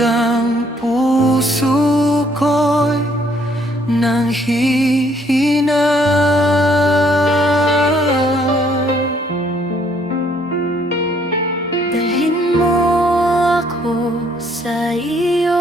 ang puso ko'y nanghihina. Dalhin mo ako sa iyo.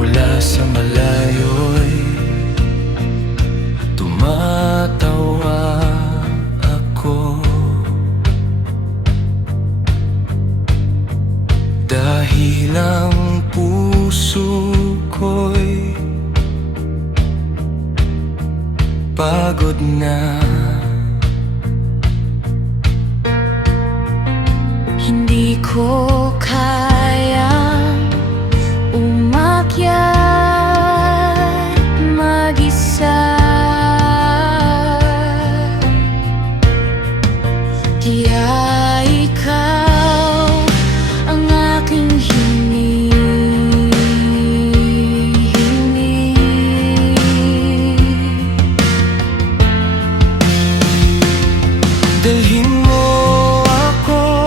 Mula sa malayo'y tumatawa ako, dahil ang puso ko'y pagod na. Hindi ko kayang umakyat mag-isa, kaya ikaw ang aking hinihingi. Dalhin mo ako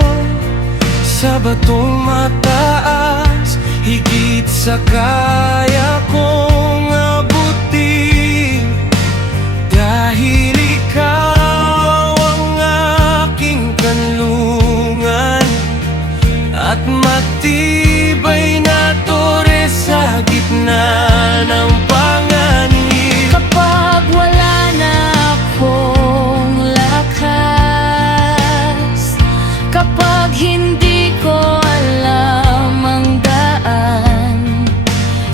sa batong mataas, higit sa kaya kong abutin, dahil ikaw ang aking kanlungan at matibay na tore sa gitna ng panganib. Kapag wala na akong lakas, kapag hindi ko alam ang daan,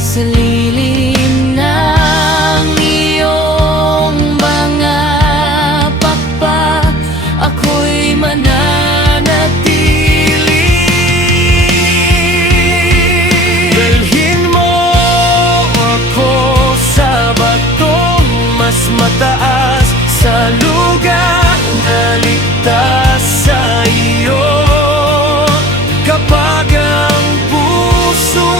sa lilim ng iyong mga pakpak, ako'y mananatili. Dalhin mo ako sa batong mas mataas, sa lugar na ligtas sa iyo. Kapag ang puso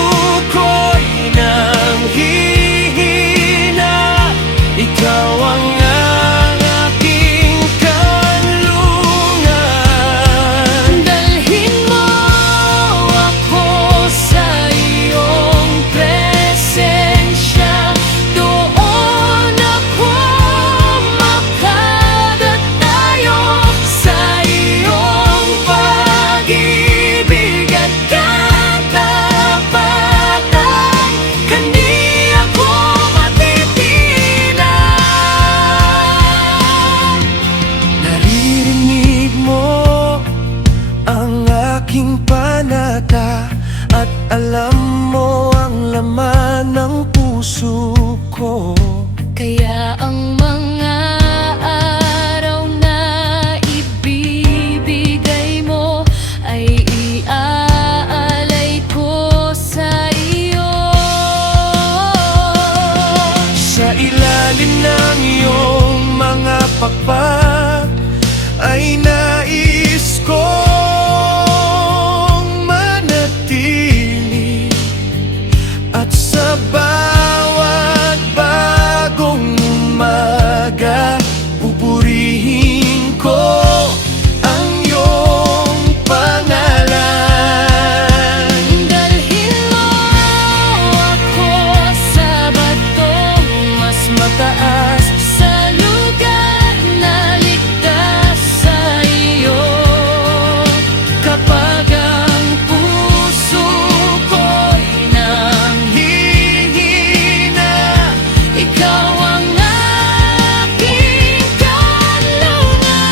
ko'y nanghihina, ikaw ang aking kanlungan. Dalhin mo ako sa iyong presensya, doon ako makadatayo sa iyong pag-ibig at katapatan. Kani ako matitinan. Naririnig mo ang aking panata, at alam mo ang laman ng puso ko. Kaya ang mga araw na ibibigay mo ay iaalay ko sa iyo. Sa ilalim ng iyong mga pakpak ay nais kong manatili, at sa bawat bagong umaga pupurihin ko ang iyong pangalan. Dalhin mo ako sa batong mas mataas, sa lugar na ligtas sa iyo. Kapag ang puso ko'y Hihina, ikaw ang aking kanlungan.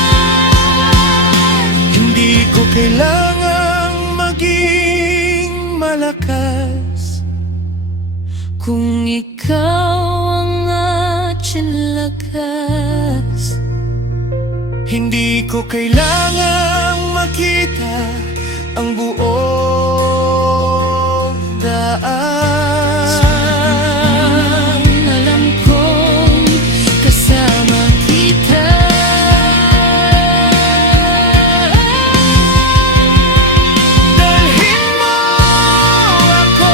hindi ko kailangang maging malakas, Kung ikaw ang aking lakas, hindi ko kailangang makita ang buong daan. alam kong kasama kita. Dalhin mo ako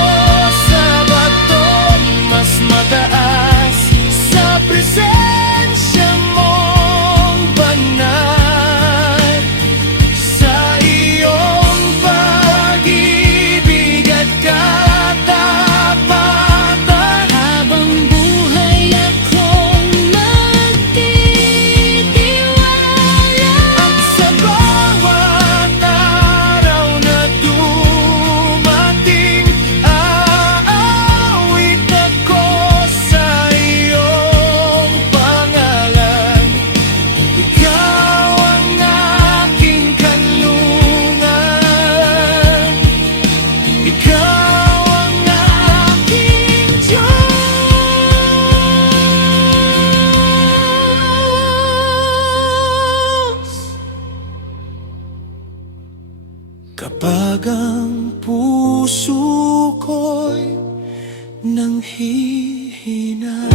Kapag ang puso ko'y nanghihina.